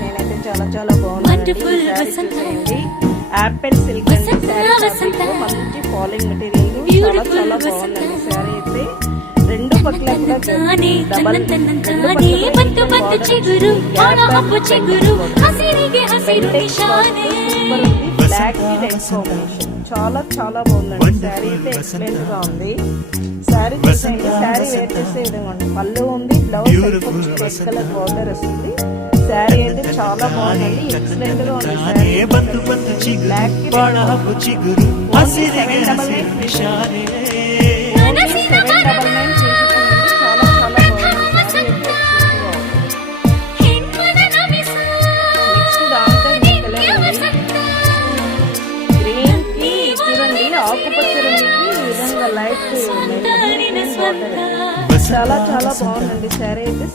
నేనైతే చాలా బాగున్నానండి. చూసేయండి, యాపిల్ సిల్క్ అండి శారీ ఫ్యాబ్రిక్, మంచి ఫాలింగ్ మెటీరియల్, చాలా బాగుందండి శారీ అయితే. రెండు పక్కల కూడా డబల్ బ్లాక్ రెడ్ కాంబినేషన్, చాలా బాగుందండి శారీ అయితే. ఎక్సలెంట్ గా ఉంది శారీ. చూసేయండి, శారీ వేర్ చేసే విధంగా ఉంది. పళ్ళు ఉంది, బ్లౌజ్ రెడ్ కలర్ బార్డర్ వస్తుంది. శారీ అయితే చాలా బాగుందండి, ఎక్సలెంట్ గా ఉంది శారీ. బ్లాక్ కి 799 ఆకుపచ్చ రంగుకి ఈ విధంగా లైట్ చాలా బాగుందండి శారీ అయితే.